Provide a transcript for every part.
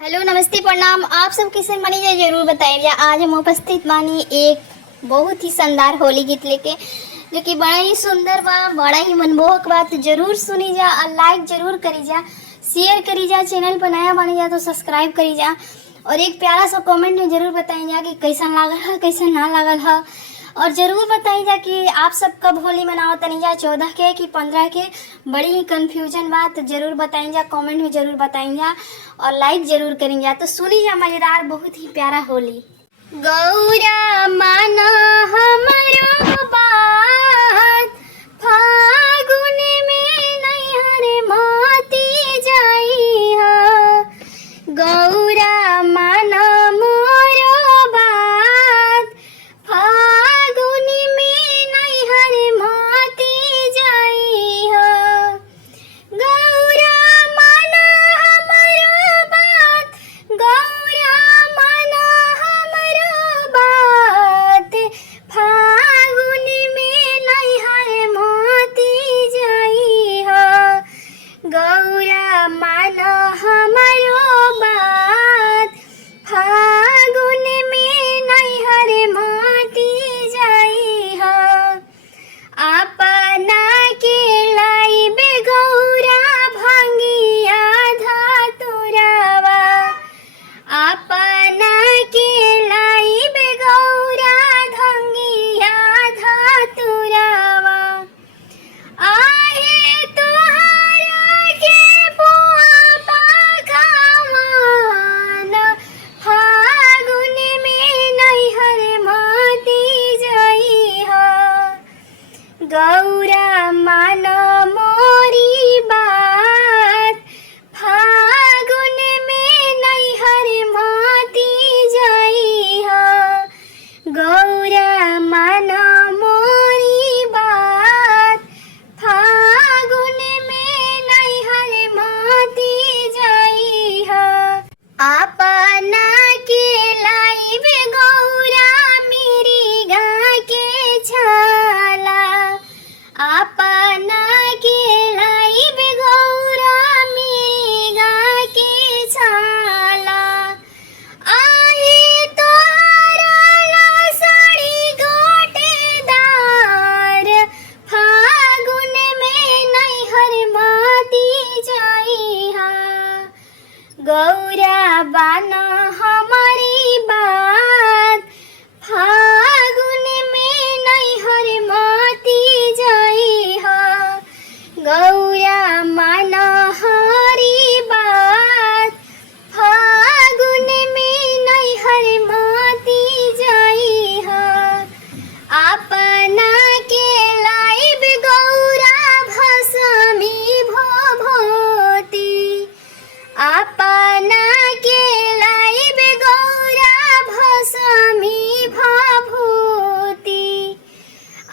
Hello, नमस्ते, प्रणाम। आप सब कैसे बनी जाए जरूर बताइए। आज हम उपस्थित बानी एक बहुत ही शानदार होली गीत लेके, जो कि बड़ा ही सुंदर बा, बड़ा ही मनमोहक बा। तो जरूर सुनी जा और लाइक जरूर करी जा, शेयर करी जा। चैनल पर नया बनी जा तो सब्सक्राइब करी जा और एक प्यारा सा कमेंट में जरूर बताई जा कि कैसा लागल है, कैसा ना लागल है। और ज़रूर बताई जा कि आप सब कब होली मनाओ तनी जा, 14 के कि 15 के। बड़ी ही कन्फ्यूजन बा, तो ज़रूर बताई जा, कमेंट में ज़रूर बताई जा और लाइक ज़रूर करें जा। तो सुनी जा मज़ेदार बहुत ही प्यारा होली। गौरा माना हमरो बात, फागुन में नैहर माती जाई हा। गौरा माना मोरो बात, फागुन में नैहर माती जाई हा। गौरा माना हमरो बात, गौरा माना हमरो बात, फागुन में नैहर माती जाई हा। गौरा माना हमरो बात, फागुन में नैहर माती जाई हा। अपना के लाइबे गौरा भंगिया धतुरवा, अपना के लाइबे गौरा भंगिया धतुरवा। आहे तोहरा के बुआ पखावन, फागुन में नैहर माती जाई हा। गौरा माना मोरी बात, फागुन में नैहर माती जाई हा। गौरा माना मोरी बात, फागुन में नैहर माती जाई हा। अपना के लाइबे गौरा मेरी गा के छाला, अपना के लाइबे गौरा मेरी गा के छाला। आहे तोहरा ला साड़ी गोटेदार, फागुन में नैहर माती जाई हा। गौरा बाना हमारी बात, फागुन में नैहर माती जाई हा। गौरा माना हमारी बात, फागुन में नैहर माती जाई हा। अपना के लाइब गौरा भसमी भभूति, अपना के लाइब गौरा भसमी भभूति।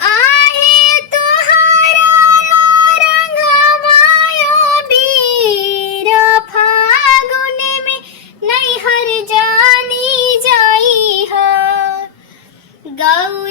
आहे तोहरा ला रंगवायो बीर, फागुन में नैहर जानी जाई हा। गौ